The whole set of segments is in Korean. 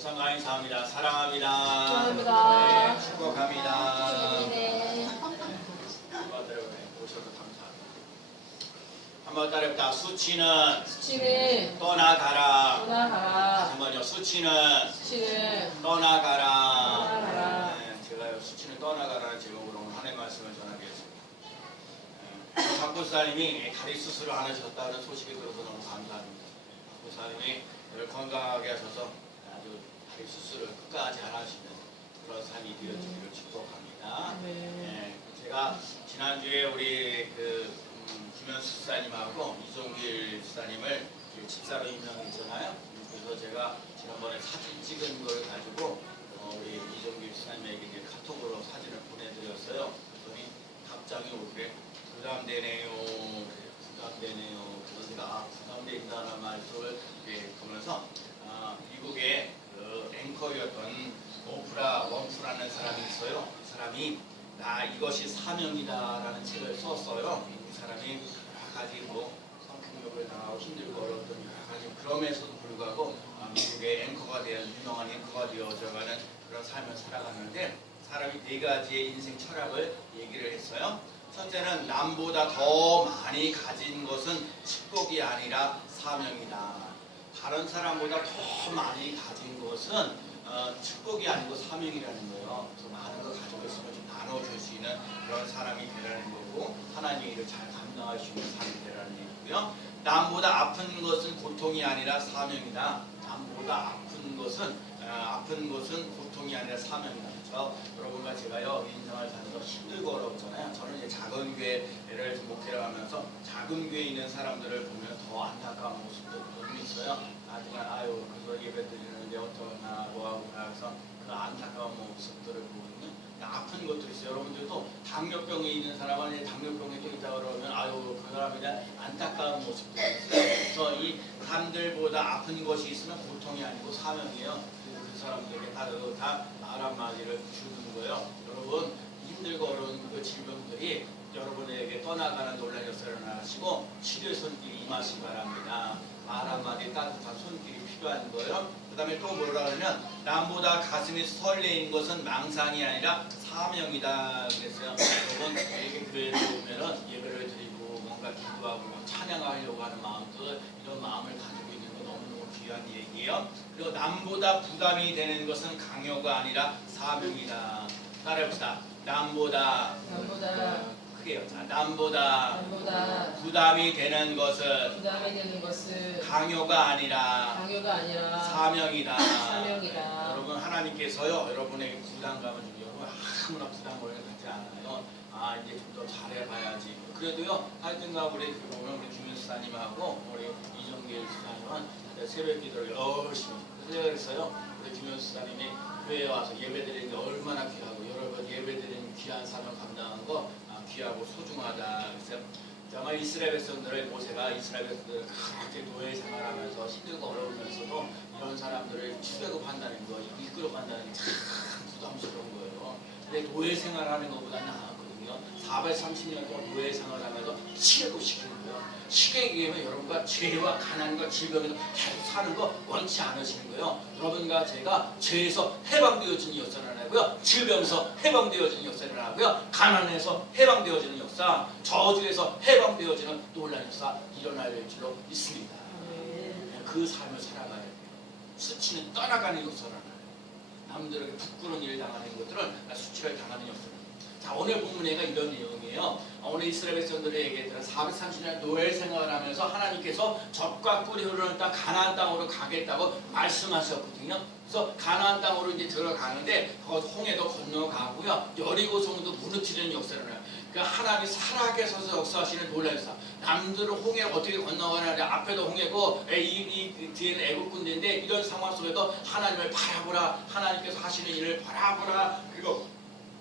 조상 감사합니다. 사랑합니다. 사랑합니다. 네, 축복합니다. 네. 오셔서 감사합니다. 한번 따라해봅니다. 수치는 수치는 떠나가라. 떠나가라. 한번요. 수치는 수치는 떠나가라. 떠나가라. 네, 제가요. 수치는 떠나가라는 제목으로 오늘 하나님의 말씀을 전하겠습니다. 박보사님이 다리 수술을 안 하셨다는 소식이 들어서 너무 감사합니다. 박보사님이 건강하게 하셔서 아주 다리 수술을 끝까지 안 하시는 그런 삶이 되어지기를 축복합니다. 네. 제가 지난주에 우리 김현수 수사님하고 이종길 수사님을 집사로 임명했잖아요. 그래서 제가 지난번에 사진 찍은 걸 가지고 우리 이종길 수사님에게 이제 카톡으로 사진을 보내드렸어요. 그랬더니 답장이 오길래 부담되네요. 부담되네요. 그래서 제가 부담된다는 말씀을 보면서 미국의 앵커였던 오프라 원프라는 사람이 있어요. 이 사람이 나 이것이 사명이다라는 책을 썼어요. 이 사람이 여러 가지 성폭력을 당하고 힘들고 어려웠던 여러 가지 그럼에서도 불구하고 미국의 앵커가 되어 유명한 앵커가 되어져가는 그런 삶을 살아가는데 사람이 네 가지의 인생 철학을 얘기를 했어요. 첫째는 남보다 더 많이 가진 것은 축복이 아니라 사명이다. 다른 사람보다 더 많이 가진 것은 축복이 아니고 사명이라는 거예요. 그래서 많은 걸 가지고 있으면 좀 나눠줄 수 있는 그런 사람이 되라는 거고 하나님의 일을 잘 감당할 수 있는 사람이 되라는 얘기고요. 남보다 아픈 것은 고통이 아니라 사명이다. 남보다 아픈 것은 고통이 아니라 사명이다. 그렇죠? 여러분과 제가요 인생을 사는 거 힘들고 어렵잖아요. 저는 이제 작은 교회를 목회를 하면서 작은 교회에 있는 사람들을 보면 더 안타까운 모습도 좀 있어요. 하지만 그래서 예배 드리는데 어떠나 뭐하구나 해서 그 안타까운 모습들을 보면 아픈 것들이 있어요. 여러분들도 당뇨병에 있는 사람은 이제 당뇨병에 또 있다 그러면 그 사람에 대한 안타까운 모습들이 있어요. 그래서 이 사람들보다 아픈 것이 있으면 고통이 아니고 사명이에요. 그 사람들에게 다 말 한마디를 주는 거예요. 여러분 힘들고 어려운 그 질병들이 여러분에게 떠나가는 놀라운 역사를 하시고 치료의 손길이 임하시기 바랍니다. 말 한마디 따뜻한 손길이 필요한 거예요. 그 다음에 또 뭐라 그러면 남보다 가슴이 설레인 것은 망상이 아니라 사명이다 그랬어요. 여러분 이렇게 교회에 오면은 예배를 드리고 뭔가 기도하고 찬양하려고 하는 마음들 이런 마음을 가지고 있는 거 너무너무 귀한 얘기예요. 그리고 남보다 부담이 되는 것은 강요가 아니라 사명이다. 따라해봅시다. 남보다 크게요. 남보다 부담이 되는 것은 강요가 아니라 사명이다. 여러분 하나님께서요 여러분에게 부담감을 주고 여러분 아무나 부담을 갖지 않아요. 이제 좀 더 잘해봐야지. 그래도요 하여튼가 우리 김현수사님하고 우리 이종길 수사님은 새벽 기도를 열심히 그랬어요. 우리 김현수 수사님이 교회에 와서 예배드리는 게 얼마나 귀하고 여러분 예배드리는 귀한 사명 감당한 거 귀하고 소중하다. 그래서 정말 이스라엘 백성들을 모세가 이스라엘 백성들을 그렇게 노예 생활하면서 힘들고 어려우면서도 이런 사람들을 출애굽한다는 거, 이끌어간다는 게 참 부담스러운 거예요. 근데 노예 생활하는 것보다 나았거든요. 430년 동안 노예 생활하면서 출애굽시키는 거예요. 쉽게 얘기하면 여러분과 죄와 가난과 질병에서 계속 사는 거 원치 않으시는 거예요. 여러분과 제가 죄에서 해방되어지는 역사를 하고요. 질병에서 해방되어지는 역사를 하고요. 가난에서 해방되어지는 역사, 저주에서 해방되어지는 놀라운 역사 일어날 줄로 믿습니다. 그 삶을 살아가야 돼요. 수치는 떠나가는 역사를 하나요. 남들에게 부끄러운 일을 당하는 것들은 수치를 당하는 역사를. 자, 오늘 본문에가 이런 내용이에요. 오늘 이스라엘 백성들에게 430년 노예 생활을 하면서 하나님께서 젖과 꿀이 흐르는 땅 가나안 땅으로 가겠다고 말씀하셨거든요. 그래서 가나안 땅으로 이제 들어가는데 홍해도 건너가고요. 여리고성도 무너뜨리는 역사를 해요. 그러니까 하나님이 살아계셔서 역사하시는 놀라운 역사. 남들은 홍해를 어떻게 건너가냐 앞에도 홍해고 이 뒤에는 애국군대인데 이런 상황 속에도 하나님을 바라보라. 하나님께서 하시는 일을 바라보라. 그리고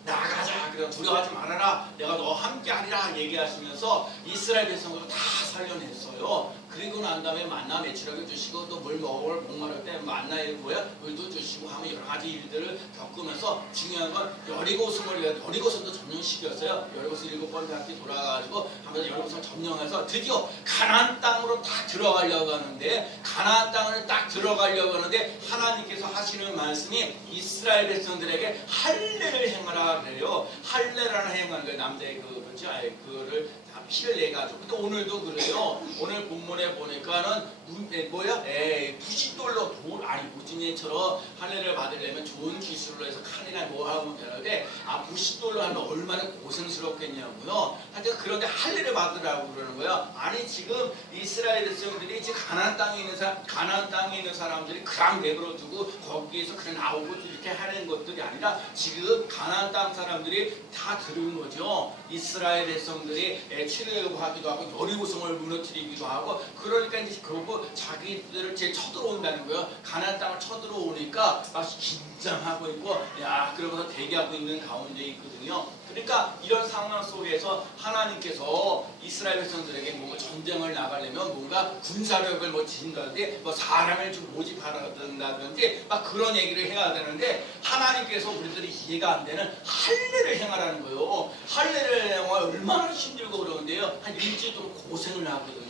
나가자. 그래 두려워하지 말아라. 내가 너와 함께하리라 얘기하시면서 이스라엘 백성을 다 살려냈어요. 그리고 난 다음에 만나 매출하게 주시고 또 물 먹을 목마를 때 만나의 뭐야 물도 주시고 하면 여러 가지 일들을 겪으면서 중요한 건 여리고성도 점령시켰어요. 여리고성 7번 바퀴 돌아가지고 하면서 여리고성 점령해서 드디어 가나안 땅으로 딱 들어가려고 하는데 가나안 땅을 딱 들어가려고 하는데 하나님께서 하시는 말씀이 이스라엘 백성들에게 할례를 행하라 그래요. 할례라는 행하는 거예요. 남자의 그렇죠? 그거를 다 피를 내 가지고. 근데 오늘도 그래요. 오늘 본문에 보니까는 부싯돌로 무진이처럼 할례를 받으려면 좋은 기술로 해서 칼이나 뭐 하면 되는데 부싯돌로 하면 얼마나 고생스럽겠냐고요. 하여튼 그런데 할례를 받으라고 그러는 거예요. 아니 지금 이스라엘 백성들이 지금 가나안 땅에 있는 사람들이 그냥 내버려 두고 거기에서 그냥 나오고 이렇게 하는 것들이 아니라 지금 가나안 땅 사람들이 다 들은 거죠. 이스라엘 백성들이 출애굽하기도 하고 여리고성을 무너뜨리기도 하고 그러니까 이제 그러고 자기들을 제 쳐들어온다는 거예요. 가나안 땅을 쳐들어오니까 막 긴장하고 있고 그러면서 대기하고 있는 가운데 있거든요. 그러니까 이런 상황 속에서 하나님께서 이스라엘 백성들에게 뭔가 전쟁을 나가려면 뭔가 군사력을 지진다든지 사람을 좀 모집하라든지 막 그런 얘기를 해야 되는데 하나님께서 우리들이 이해가 안 되는 할례를 행하라는 거예요. 할례를 행하면 얼마나 힘들고 그러는데요. 한 일주일 동안 고생을 하거든요.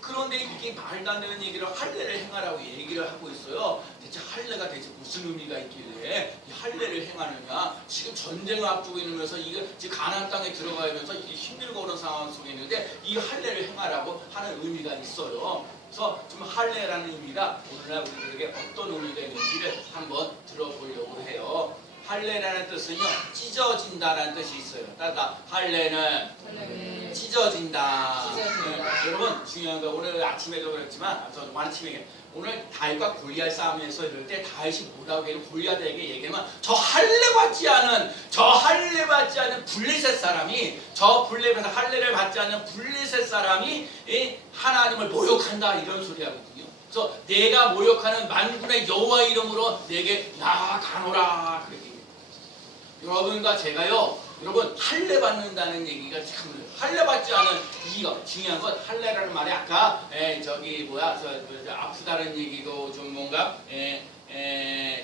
그런데 이게 말도 안 되는 얘기를 할례를 행하라고 얘기를 하고 있어요. 대체 할례가 대체 무슨 의미가 있길래 이 할례를 행하느냐? 지금 전쟁을 앞두고 있으면서 이거 지금 가나안 땅에 들어가면서 이게 힘들고 그런 상황 속에 있는데 이 할례를 행하라고 하는 의미가 있어요. 그래서 좀 할례라는 의미가 오늘날 우리들에게 어떤 의미가 있는지를 한번 들어보려고 해요. 할례라는 뜻은요, 찢어진다라는 뜻이 있어요. 따라 할례는 찢어진다. 네, 여러분 중요한 거 오늘 아침에도 그랬지만 아침에 오늘 다윗과 골리앗 싸움에서 이럴 때 다윗이 뭐라고 해요? 골리앗에게 얘기하면 저 할례 받지 않은 블레셋 사람이 할례를 받지 않는 블레셋 사람이 하나님을 모욕한다 이런 소리 하거든요. 그래서 내가 모욕하는 만군의 여호와 이름으로 내게 나아가노라 그렇게 얘기해요. 여러분과 제가요, 여러분 할례 받는다는 얘기가 참 할례 받지 않은 이거 중요한 건 할례라는 말이 아까 아프다는 얘기도 좀 뭔가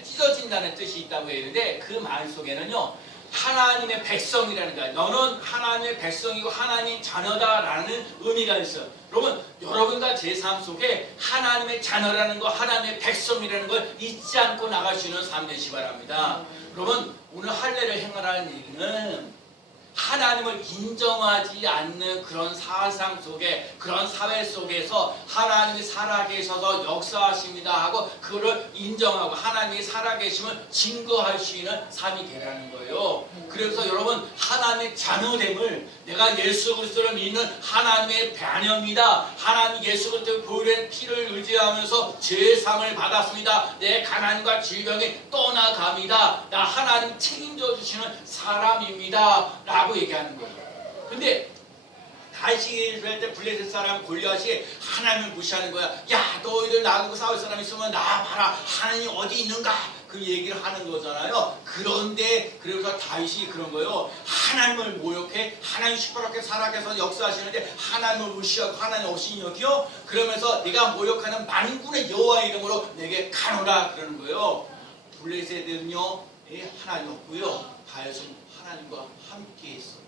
찢어진다는 뜻이 있다고 했는데 그 말 속에는요 하나님의 백성이라는 거야. 너는 하나님의 백성이고 하나님 자녀다라는 의미가 있어요. 여러분과 제 삶 속에 하나님의 자녀라는 거, 하나님의 백성이라는 걸 잊지 않고 나가시는 삶 되시 바랍니다. 여러분 오늘 할례를 행하라는 얘기는 하나님을 인정하지 않는 그런 사상 속에 그런 사회 속에서 하나님이 살아계셔서 역사하십니다 하고 그를 인정하고 하나님이 살아계심을 증거할 수 있는 삶이 되라는 거예요. 그래서 여러분 하나님의 자녀됨을 내가 예수 그리스도를 믿는 하나님의 자녀입니다. 하나님 예수 그리스도의 보혈의 피를 의지하면서 죄사함을 받았습니다. 내 가난과 질병이 떠나갑니다. 나 하나님 책임져 주시는 사람입니다 라고 얘기하는 거예요. 근데 다윗이 있을 때 블레셋 사람 골리앗이 하나님을 무시하는 거야. 야 너희들 나하고 싸울 사람 있으면 나와봐라. 하나님이 어디 있는가? 그 얘기를 하는 거잖아요. 그런데 그래서 다윗이 그런 거예요. 하나님을 모욕해 하나님 시퍼렇게 살아계서 역사하시는데 하나님을 무시하고 하나님 없이 여기요? 그러면서 네가 모욕하는 만군의 여호와 이름으로 내게 가노라 그러는 거예요. 블레셋은요 하나님 없고요. 다윗은 하나님과 함께 있어요.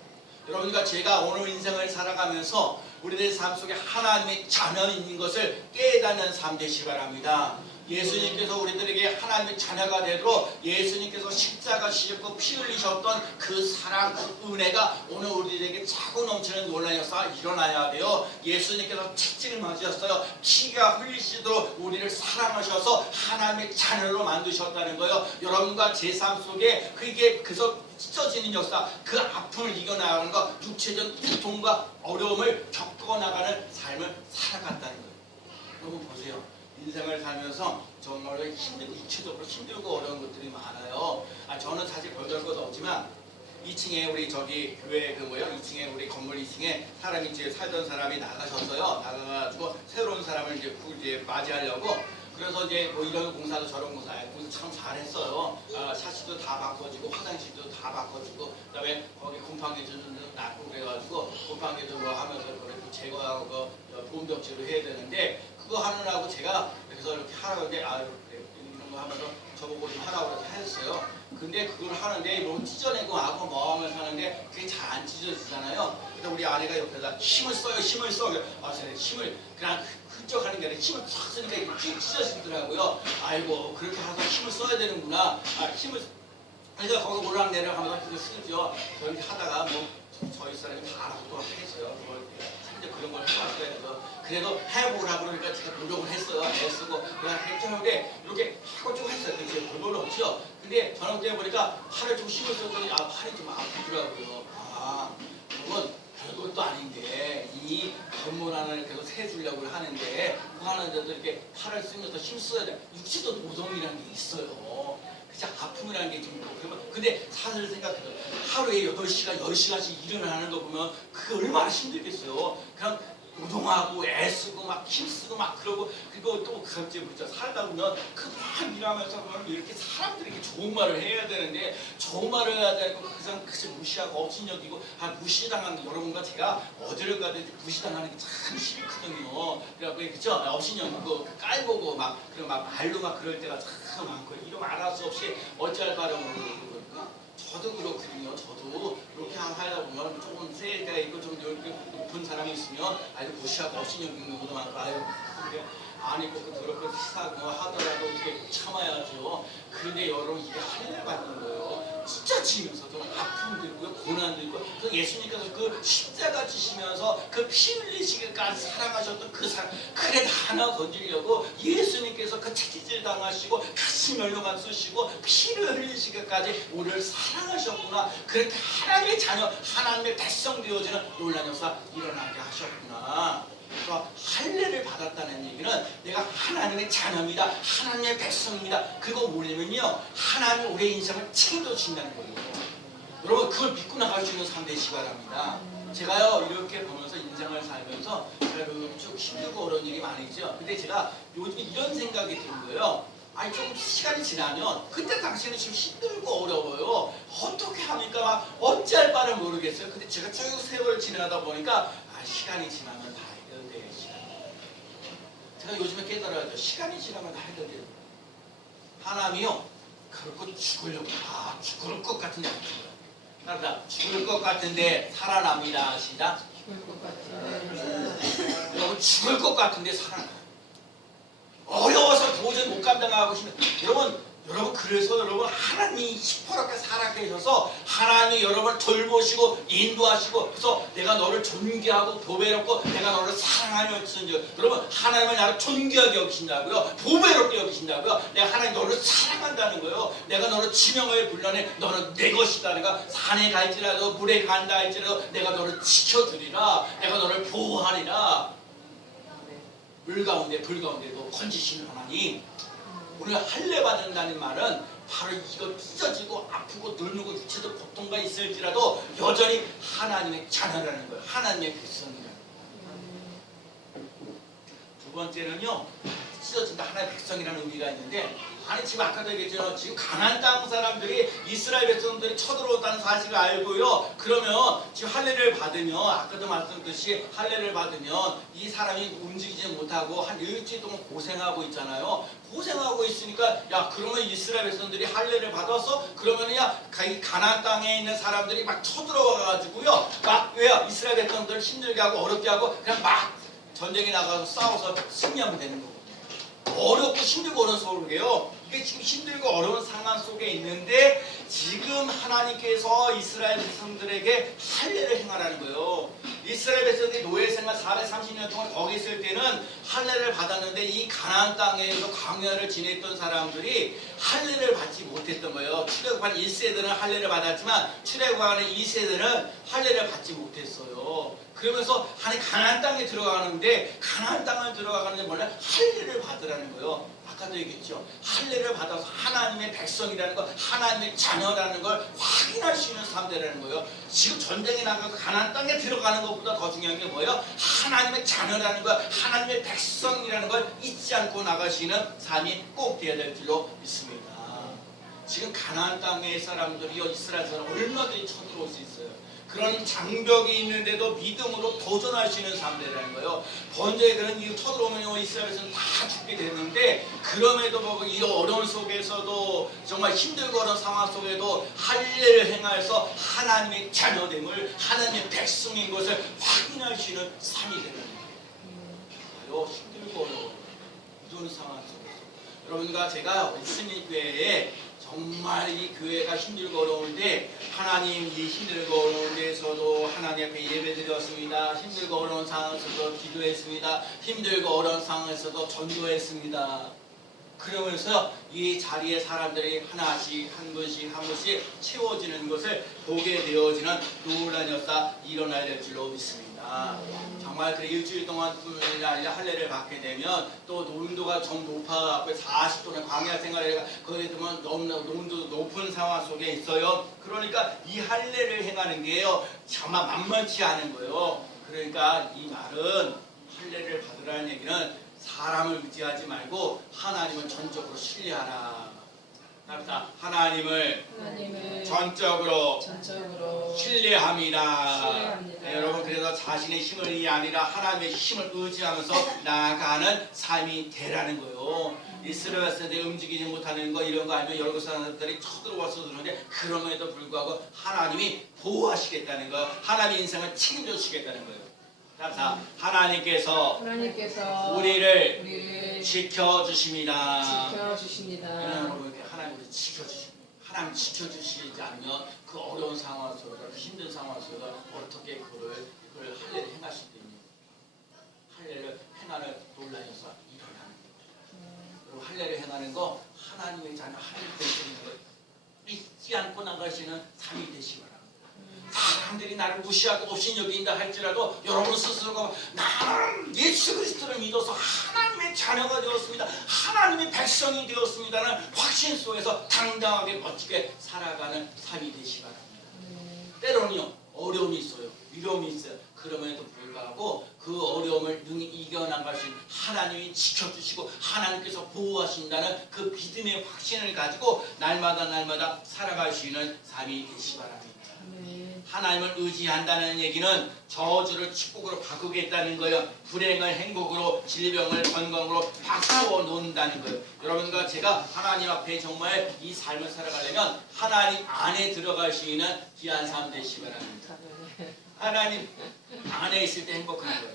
여러분과 제가 오늘 인생을 살아가면서 우리들의 삶 속에 하나님의 자녀인 것을 깨닫는 삶 되시기 바랍니다. 예수님께서 우리들에게 하나님의 자녀가 되도록 예수님께서 십자가 지셨고 피 흘리셨던 그 사랑, 그 은혜가 오늘 우리들에게 차고 넘치는 놀라운 역사가 일어나야 돼요. 예수님께서 채찍을 맞으셨어요. 피가 흘리시도록 우리를 사랑하셔서 하나님의 자녀로 만드셨다는 거예요. 여러분과 제 삶 속에 그게 그래서 찢어지는 역사, 그 아픔을 이겨나가는 것, 육체적 고통과 어려움을 겪어나가는 삶을 살아갔다는 거예요. 여러분 보세요. 인생을 살면서 정말로 힘들고 육체적으로 힘들고 어려운 것들이 많아요. 저는 사실 별별 것도 없지만 2층에 우리 교회 2층에 우리 건물 2층에 사람이 이제 살던 사람이 나가셨어요. 나가가지고 새로운 사람을 이제 맞이하려고 그래서 이제 뭐 이런 공사도 저런 공사 참 잘했어요. 샤시도 다 바꿔주고 화장실도 다 바꿔주고 그다음에 거기 곰팡이도 낫고 그래가지고 곰팡이도 뭐 하면서 그래 제거하고 보온벽지로 해야 되는데 그거 하느라고 제가 그래서 이렇게 하라고 했는데 이런 거 하면서 저보고 좀 하라고 해서 했어요. 근데 그걸 하는데 뭐 찢어내고 하고 뭐 하면서 하는데 그게 잘 안 찢어지잖아요. 그래서 우리 아내가 옆에다 힘을 써요. 힘을 써. 제가 힘을 그냥 훌쩍하는 게 아니라 힘을 탁 쓰니까 이게 쭉 찢어지더라고요. 아이고 그렇게 하서 힘을 써야 되는구나. 힘을 그러니까 거기 오르락내리락 하면서 그거 쓰죠. 그렇게 하다가 뭐 저희 사람이 다 알아서 또 했어요. 그걸 근데 그런 걸 해봤어야 해서 그래도 해보라고 그러니까 제가 노력을 했어요. 애쓰고 그냥 했는데 이렇게 하고 쭉 했어요. 근데 별로 없죠. 근데 저녁 때 보니까 팔을 좀 힘을 썼더니 팔이 좀 아프더라고요. 그건 별것도 아닌데 이 건물 하나를 계속 세주려고 하는데 그 하는데도 이렇게 팔을 쓰면서 힘써야 돼. 육체도 노동이라는 게 있어요. 그냥 아픔이라는 게 좀 있고 그러면 근데 사실 생각해도 하루에 8시간, 10시간씩 일을 하는 거 보면 그게 얼마나 힘들겠어요. 그냥 노동하고 애쓰고 막 힘쓰고 막 그러고 그리고 또 그렇지 살다 보면 그 막 일하면서 보면 이렇게 사람들에게 좋은 말을 해야 되는데 좋은 말을 해야 되고 그냥 그저 무시하고 업신여기고 무시당하는 여러분과 제가 어디를 가든지 무시당하는 게 참 싫거든요. 그래갖고 그죠 업신여기고 깔보고 막 그런 막 말로 막 그럴 때가 참 많고 이러면 알할 수 없이 어찌할 바를 모르고 저도 그렇거든요. 저도 이렇게 하다 보면 조금 세가 있고 좀 이렇게 높은 사람이 있으면 아주 무시하고 업신여기는 경우도 많고 그래 안 입고 그렇게 시사하고 하더라도 이렇게 참아야죠. 그런데 여러분 이게 할례 받는 거예요. 진짜 지면서도 아픔도 있고요, 고난도 있고 그 예수님께서 그 십자가 지시면서 그 피 흘리시기까지 사랑하셨던 그 사랑 그래 하나 건지려고 예수님께서 그 채찍질 당하시고 가시 면류관 쓰시고 피를 흘리시기까지 우리를 사랑하셨구나. 그렇게 하나님의 자녀 하나님의 백성 되어지는 놀라운 역사 일어나게 하셨구나. 그러니까 할례를 받았다는 얘기는 내가 하나님의 자녀입니다. 하나님의 백성입니다. 그거 뭐냐면요 하나님 우리의 인생을 책임져주신다는 거예요. 여러분 그걸 믿고 나갈 수 있는 삶 되시기 바랍니다. 제가요 이렇게 보면서 인생을 살면서 제가 쭉 힘들고 어려운 일이 많이 있죠. 근데 제가 요즘 이런 생각이 드는 거예요. 아니 조금 시간이 지나면 그때 당시에는 지금 힘들고 어려워요. 어떻게 합니까? 막 어찌할 바를 모르겠어요. 근데 제가 쭉 세월을 지나다 보니까 시간이 지나면 다 해결돼요. 제가 요즘에 깨달아야죠. 시간이 지나면 다 해결돼요. 하나님이요 그렇고 죽으려고 죽을 것 같은데 안 죽어요. 그러니까 죽을 것 같은데 살아납니다. 시작. 죽을 것 같은데. 여러분 죽을 것 같은데 살아나요. 어려워서 도저히 못 감당하고 싶은 여러분 그래서 여러분 하나님이 시퍼렇게 살아계셔서 하나님이 여러분을 돌보시고 인도하시고 그래서 내가 너를 존귀하고 보배롭고 내가 너를 사랑하며 여기신다고요. 여러분 하나님은 나를 존귀하게 여기신다고요. 보배롭게 여기신다고요. 내가 하나님 너를 사랑한다는 거예요. 내가 너를 지명을 불러내 너는 내 것이다. 내가 산에 갈지라도 물에 간다 할지라도 내가 너를 지켜주리라. 내가 너를 보호하리라. 물 가운데 불 가운데도 건지시는 하나님 오늘 할례 받는다는 말은 바로 이거 찢어지고 아프고 늙고 육체도 고통가 있을지라도 여전히 하나님의 자녀라는 거예요. 하나님의 백성이라는 거예요. 두 번째는요 찢어진다 하나님의 백성이라는 의미가 있는데 아니 지금 아까도 얘기했죠. 지금 가나안 땅 사람들이 이스라엘 백성들이 쳐들어온다는 사실을 알고요. 그러면 지금 할례를 받으면 아까도 말씀드렸듯이 할례를 받으면 이 사람이 움직이지 못하고 한 일주일 동안 고생하고 있잖아요. 고생하고 있으니까 야 그러면 이스라엘 백성들이 할례를 받아서 그러면 이 가나안 땅에 있는 사람들이 막 쳐들어와 가지고요. 막 왜요? 이스라엘 백성들을 힘들게 하고 어렵게 하고 그냥 막 전쟁에 나가서 싸워서 승리하면 되는 거거든요. 어렵고 힘들고 어려운 속이에요. 이게 지금 힘들고 어려운 상황 속에 있는데 지금 하나님께서 이스라엘 백성들에게 할례를 행하라는 거예요. 이스라엘 백성들이 노예 생활 430년 동안 거기 있을 때는 할례를 받았는데 이 가나안 땅에서 광야를 지냈던 사람들이 할례를 받지 못했던 거예요. 출애굽한 1세대는 할례를 받았지만 출애굽한 2세대는 할례를 받지 못했어요. 그러면서 가나안 땅에 들어가는데 가나안 땅을 들어가는데 원래 할례를 받으라는 거예요. 아까도 얘기했죠. 할례를 받아서 하나님의 백성이라는 것, 하나님의 자녀라는 걸 확인할 수 있는 삶이라는 거예요. 지금 전쟁에 나가서 가나안 땅에 들어가는 것보다 더 중요한 게 뭐예요? 하나님의 자녀라는 것, 하나님의 백성이라는 걸 잊지 않고 나가시는 삶이 꼭 되어야 될 줄로 믿습니다. 지금 가나안 땅의 사람들이요, 이스라엘 사람 얼마든지 쳐들어올 수 있어요. 그런 장벽이 있는데도 믿음으로 도전할 수 있는 삶이라는 거예요. 번제에 그런 이유 쳐들어오면 이스라엘에서는 다 죽게 되는데, 그럼에도 불구하고 이 어려운 속에서도 정말 힘들고 어려운 상황 속에도 할례를 행하여서 하나님의 자녀됨을, 하나님의 백성인 것을 확인할 수 있는 삶이 되는 거예요. 힘들고 어려운 이런 상황 속에서 여러분과 제가 우리 승리교회에 정말 이 교회가 힘들고 어려운데, 하나님 이 힘들고 어려운 데에서도 하나님 앞에 예배드렸습니다. 힘들고 어려운 상황에서도 기도했습니다. 힘들고 어려운 상황에서도 전도했습니다. 그러면서 이 자리에 사람들이 하나씩 한 분씩 한 분씩 채워지는 것을 보게 되어지는 놀라운 역사 일어나야 될 줄로 믿습니다. 정말 그 일주일 동안뿐만 아니라 할례를 받게 되면 또 온도가 좀 높아갖고 40도는 광야 생활을 거기에 되면 너무나 온도 높은 상황 속에 있어요. 그러니까 이 할례를 행하는 게요, 정말 만만치 않은 거예요. 그러니까 이 말은 할례를 받으라는 얘기는 사람을 의지하지 말고 하나님을 전적으로 신뢰하라. 하나님을 전적으로 신뢰합니다. 네, 여러분, 그래서 자신의 힘이 아니라 하나님의 힘을 의지하면서 나아가는 삶이 되라는 거예요. 이스라엘 세대 움직이지 못하는 거 이런 거 알면 여러 사람들이 쳐들어와서 그러는데, 그럼에도 불구하고 하나님이 보호하시겠다는 거, 하나님의 인생을 책임져 주시겠다는 거예요. 하나님께서 우리를 지켜주십니다. 여러분, 하나님 우리 지켜주십니다. 하나님 지켜주시지 않으면 그 어려운 상황 속에서, 그 힘든 상황 속에서 어떻게 그걸 할례를 행하실 수 있는, 할례를 행하는 놀라운 역사 일어나는 거예요. 그리고 할례를 행하는 거 하나님의 자녀, 하나님 되시는 걸 잊지 않고 나가시는 삶이 되시기 바랍니다. 사람들이 나를 무시하고 없인 여긴다 할지라도 여러분 스스로가 나는 예수 그리스도를 믿어서 하나님의 자녀가 되었습니다, 하나님의 백성이 되었습니다는 확신 속에서 당당하게 멋지게 살아가는 삶이 되시기 바랍니다. 때로는요 어려움이 있어요, 위험이 있어요. 그럼에도 불구하고 그 어려움을 능히 이겨나갈 수 있는 하나님이 지켜주시고 하나님께서 보호하신다는 그 믿음의 확신을 가지고 날마다 살아갈 수 있는 삶이 되시기 바랍니다. 하나님을 의지한다는 얘기는 저주를 축복으로 바꾸겠다는 거예요. 불행을 행복으로, 질병을 건강으로 바꾸어 놓는다는 거예요. 여러분과 제가 하나님 앞에 정말 이 삶을 살아가려면 하나님 안에 들어갈 수 있는 귀한 삶 되시기 바랍니다. 하나님 안에 있을 때 행복한 거예요.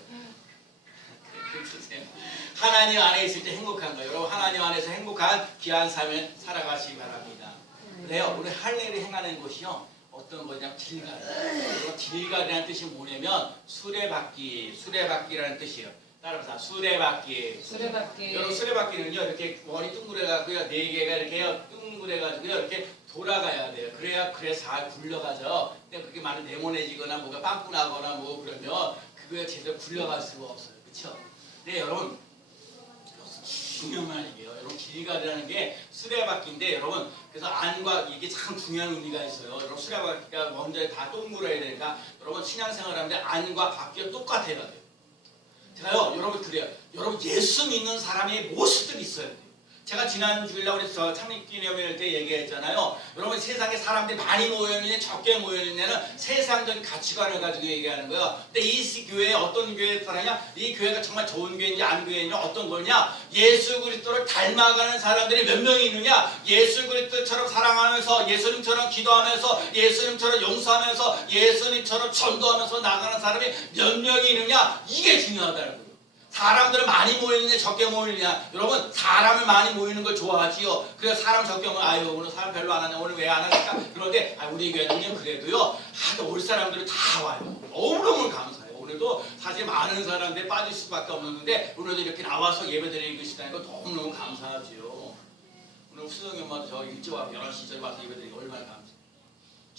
하나님 안에 있을 때 행복한 거예요. 여러분, 하나님 안에서 행복한 귀한 삶을 살아가시기 바랍니다. 그래요, 우리 할례를 행하는 것이요 어떤 거냐면 길갈. 길갈이라는 뜻이 뭐냐면 수레바퀴라는 뜻이에요. 따라서 수레바퀴. 여러분, 수레바퀴는요 이렇게 원이 둥그레가고요, 네 개가 이렇게 둥그레가지고요 이렇게 돌아가야 돼요. 그래야 잘 굴러가죠. 근데 그렇게 많이 네모내지거나 뭐가 빵꾸 나거나 뭐 그러면 그거에 제대로 굴러갈 수가 없어요. 그렇죠? 네, 여러분, 중요한 얘기예요. 여러분, 길갈이라는 게 수레바퀴인데, 여러분, 그래서 안과 이게 참 중요한 의미가 있어요. 여러분, 수레바퀴가 먼저 다 동그라야 되니까, 여러분 신앙생활 하는데 안과 바퀴가 똑같아야 돼요. 제가요, 여러분 그래요. 여러분, 예수 믿는 사람의 모습들이 있어야 돼요. 제가 지난 주일날 우리 창립기념일 때 얘기했잖아요. 여러분, 세상에 사람들이 많이 모여있느냐 적게 모여있느냐는 세상적인 가치관을 가지고 얘기하는 거예요. 근데 이 교회에 어떤 교회에 따르냐, 이 교회가 정말 좋은 교회인지 안 교회인지 어떤 거냐, 예수 그리스도를 닮아가는 사람들이 몇 명이 있느냐, 예수 그리스도처럼 사랑하면서, 예수님처럼 기도하면서, 예수님처럼 용서하면서, 예수님처럼 전도하면서 나가는 사람이 몇 명이 있느냐, 이게 중요하다는 거예요. 사람들은 많이 모이느냐 적게 모이느냐, 여러분 사람을 많이 모이는 걸 좋아하지요. 그래서 사람 적게 모이면 아유 오늘 사람 별로 안 하냐, 오늘 왜 안 하니까. 그런데 우리 교회는 그래도요 올 사람들이 다 와요. 너무너무 감사해요. 오늘도 사실 많은 사람들이 빠질 수밖에 없는데 오늘도 이렇게 나와서 예배드리는 것이다는 거 너무너무 감사하지요. 오늘 수정이 엄마도 저 일찍 와서 11시 전에 와서 예배드리니까 얼마나 감사해요.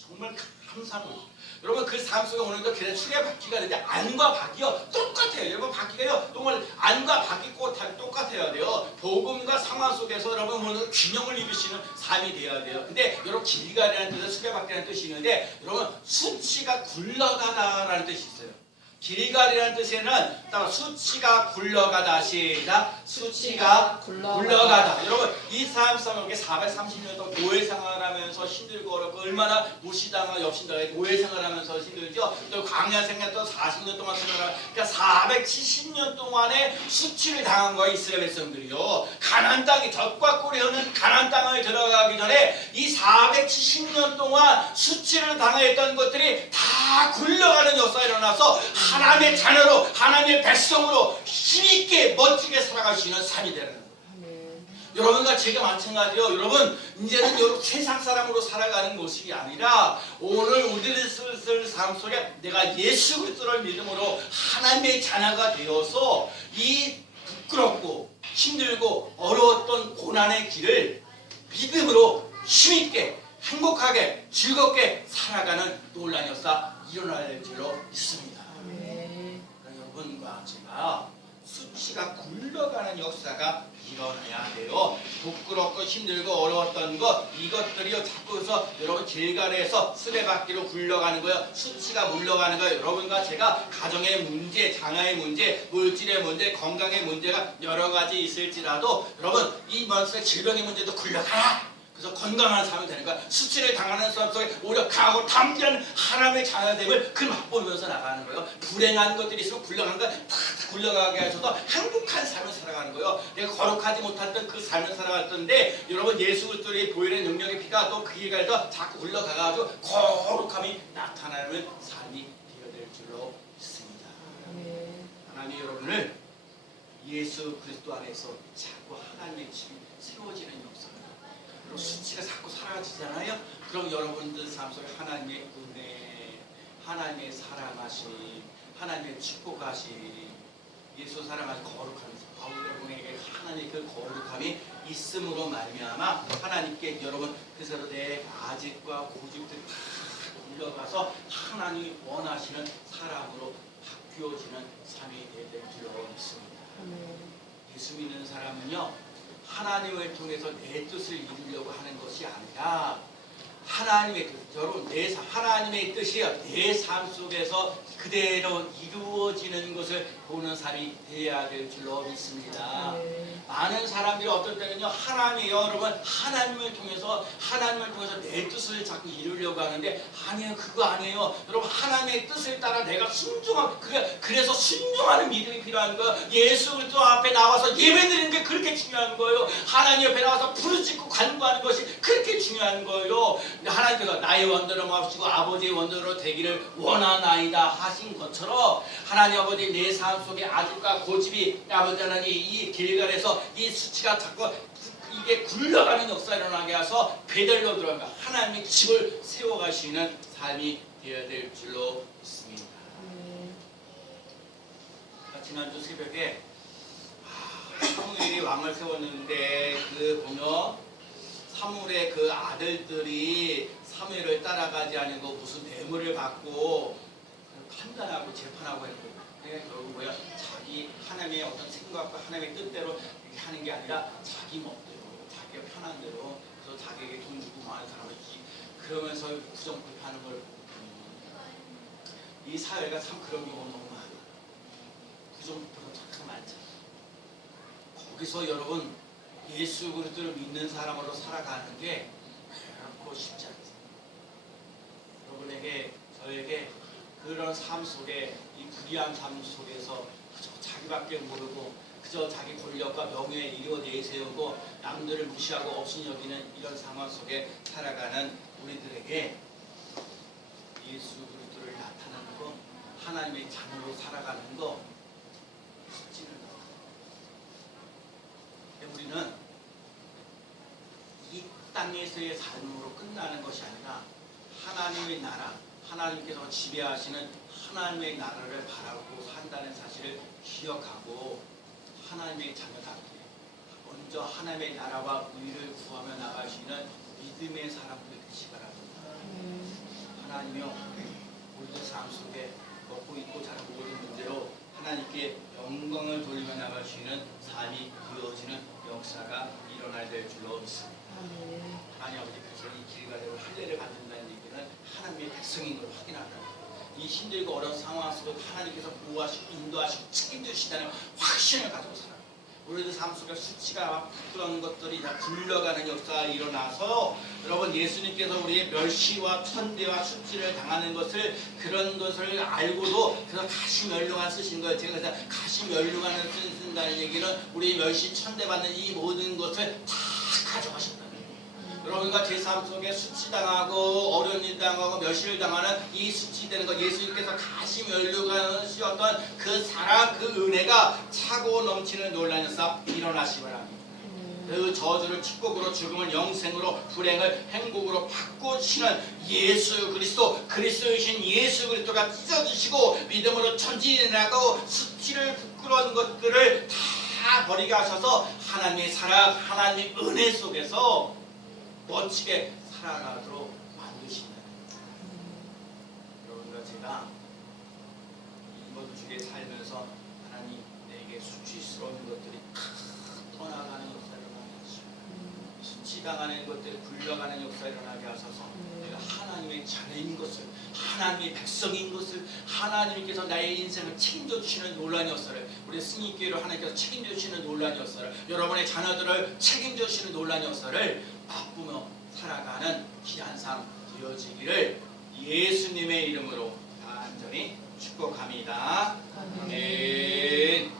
정말 감사한 거죠. 여러분 그 삶 속에 오늘도 그냥 수레바퀴가 되는데 안과 바퀴요 똑같아요. 여러분 바퀴가요 정말 안과 바퀴 꽃하고 똑같아야 돼요. 복음과 상황 속에서 여러분 오늘 균형을 이루시는 삶이 되어야 돼요. 근데 여러분 길가라는 뜻은 수레바퀴라는 뜻이 있는데 여러분 수치가 굴러가다라는 뜻이 있어요. 길갈이라는 뜻에는 따로 수치가 굴러가다 시작 수치가 굴러가다. 여러분 이 삶 속에 430년 동안 노예 생활하면서 힘들고 어렵고 얼마나 무시당하고 엽신당하고 노예 생활하면서 힘들죠. 또 광야 생활 또 40년 동안 생활하고 그러니까 470년 동안의 수치를 당한 거예요. 이스라엘 백성들이요. 가나안 땅이 젖과 꿀이 흐르는 가나안 땅을 들어가기 전에 이 470년 동안 수치를 당했던 것들이 다 굴러가는 역사가 일어나서 하나님의 자녀로 하나님의 백성으로 힘있게 멋지게 살아가시는 삶이 되는 거예요. 여러분과 제가 마찬가지요. 여러분 이제는 여러분 세상 사람으로 살아가는 모습이 아니라 오늘 우리를 쓸 삶 속에 내가 예수 그리스도를 믿음으로 하나님의 자녀가 되어서 이 부끄럽고 힘들고 어려웠던 고난의 길을 믿음으로 힘있게 행복하게 즐겁게 살아가는 놀라운 역사 일어나야 될 줄로 믿습니다. 여러분과 제가 수치가 굴러가는 역사가 일어나야 돼요. 부끄럽고 힘들고 어려웠던 것 이것들이요 자꾸서 여러분 길가에서 수레바퀴로 굴러가는 거예요. 수치가 물러가는 거예요. 여러분과 제가 가정의 문제, 장애의 문제, 물질의 문제, 건강의 문제가 여러 가지 있을지라도 여러분 이 먼저 질병의 문제도 굴러가라. 그래서 건강한 삶이 되는 거야. 수치를 당하는 삶 속에 오히려 강하고 담대한 하나님의 자녀됨을 그 맛보면서 나가는 거예요. 불행한 것들이 있으면 굴러가는 거 다 굴러가게 하셔서 행복한 삶을 살아가는 거예요. 내가 거룩하지 못했던 그 삶을 살아갔던데 여러분 예수 그리스도의 보혈의 능력의 피가 또 그 길가에서 자꾸 굴러가가지고 거룩함이 나타나는 삶이 되어야 될 줄로 믿습니다. 하나님 여러분을 예수 그리스도 안에서 자꾸 하나님의 집이 세워지는 역사 그리고 수치가 자꾸 사라지잖아요. 그럼 여러분들 삶 속에 하나님의 은혜, 하나님의 사랑하심, 하나님의 축복하심, 예수 사랑하신 거룩함이 여러분에게 하나님의 그 거룩함이 있음으로 말미암아 하나님께 여러분 그래서 내 아직과 고집들 다 올려가서 하나님이 원하시는 사람으로 바뀌어지는 삶이 될 줄로 믿습니다. 예수 믿는 사람은요 하나님을 통해서 내 뜻을 이루려고 하는 것이 아니라 하나님의 뜻, 여러분 하나님의 뜻이 내 삶 속에서 그대로 이루어지는 것을 보는 삶이 되어야 될 줄로 믿습니다. 많은 사람들이 어떨 때는요 하나님이요 여러분 하나님을 통해서 내 뜻을 자꾸 이루려고 하는데 아니에요. 그거 아니에요. 여러분 하나님의 뜻을 따라 내가 그래서 순종하는 믿음이 필요한 거예요. 예수 그리스도 앞에 나와서 예배드리는 게 그렇게 중요한 거예요. 하나님 옆에 나와서 부르짖고 간구하는 것이 그렇게 중요한 거예요. 하나님께서 나의 원대로 마시고 아버지의 원대로 되기를 원하나이다 하신 것처럼 하나님 아버지 내 삶 속에 아직과 고집이 아버지 하나님 이 길갈에서 이 수치가 자꾸 이게 굴러가는 역사가 일어나게 해서 베델로 들어가 하나님의 집을 세워가시는 삶이 되어야 될 줄로 믿습니다. 지난주 새벽에 사무엘이 왕을 세웠는데 그 보면 사무엘의 그 아들들이 사무엘을 따라가지 않고 무슨 뇌물을 받고 판단하고 재판하고 했고 그러니까 결국 뭐야 자기 하나님의 어떤 생각과 하나님의 뜻대로 이렇게 하는 게 아니라 자기 멋대로 자기가 편한 대로 그래서 자기에게 돈 주고 많은 사람을 그러면서 부정불패하는 걸 이 사회가 참 그런 경우가 너무 많아. 부정불패가 참 많잖아. 거기서 여러분 예수 그리스도를 믿는 사람으로 살아가는 게 결코 쉽지 않습니다. 여러분에게 저에게 그런 삶 속에 이 불의한 삶 속에서 그저 자기밖에 모르고 그저 자기 권력과 명예에 이루어 내세우고 남들을 무시하고 없이 여기는 이런 상황 속에 살아가는 우리들에게 예수 그리스도를 나타내는 거 하나님의 자녀로 살아가는 거 쉽지는 않아요. 우리는 이 땅에서의 삶으로 끝나는 것이 아니라 하나님의 나라 하나님께서 지배하시는 하나님의 나라를 바라보고 산다는 사실을 기억하고 하나님의 자녀답게 먼저 하나님의 나라와 의를 구하며 나갈 수 있는 믿음의 사람들이 되시 바랍니다. 하나님이요, 우리들 삶 속에 먹고 있고 자는 모든 문제로 하나님께 영광을 돌리며 나갈 수 있는 삶이 이루어지는 역사가 일어나야 될 줄로 믿습니다. 아멘. 하나님 아버지, 그래서 이 길가대로 할례를 받는다는 얘기는 하나님의 백성인 걸 확인한다. 이 힘들고 어려운 상황 속에도 하나님께서 보호하시고 인도하시고 책임지신다는 확신을 가지고 살아요. 우리들 삶 속에 수치가 그런 것들이 다 굴러가는 역사가 일어나서 여러분, 예수님께서 우리의 멸시와 천대와 수치를 당하는 것을, 그런 것을 알고도 그래서 가시면류관 쓰신 거예요. 제가 그래서 가시면류관을 쓴다는 얘기는 우리 멸시 천대받는 이 모든 것을 다 가져가신다. 여러분과 제 삶 속에 수치당하고 어려운 일 당하고 멸시를 당하는 이 수치되는 것, 예수님께서 가시면류관을 씌웠던 그 사랑, 그 은혜가 차고 넘치는 놀라운 역사 일어나시 바랍니다. 그 저주를 축복으로, 죽음을 영생으로, 불행을 행복으로 바꾸시는 예수 그리스도, 그리스도이신 예수 그리스도가 찢어주시고 믿음으로 전진하고 수치를 부끄러운 것들을 다 버리게 하셔서 하나님의 사랑, 하나님의 은혜 속에서 멋지게 살아가도록 만드신다. 여러분과 제가 이번 주에 살면서 하나님 내게 수치스러운 것들이 떠나가는 역사를 일어나게 하시고, 수치당하는 것들이 굴러가는 역사를 일어나게 하셔서 내가 하나님의 자녀인 것을, 하나님의 백성인 것을, 하나님께서 나의 인생을 책임져 주시는 놀라운 역사를, 우리 승리교회로 하나님께서 책임져 주시는 놀라운 역사를, 여러분의 자녀들을 책임져 주시는 놀라운 역사를 바꾸며 살아가는 귀한 삶 되어지기를 예수님의 이름으로 간절히 축복합니다. 아멘.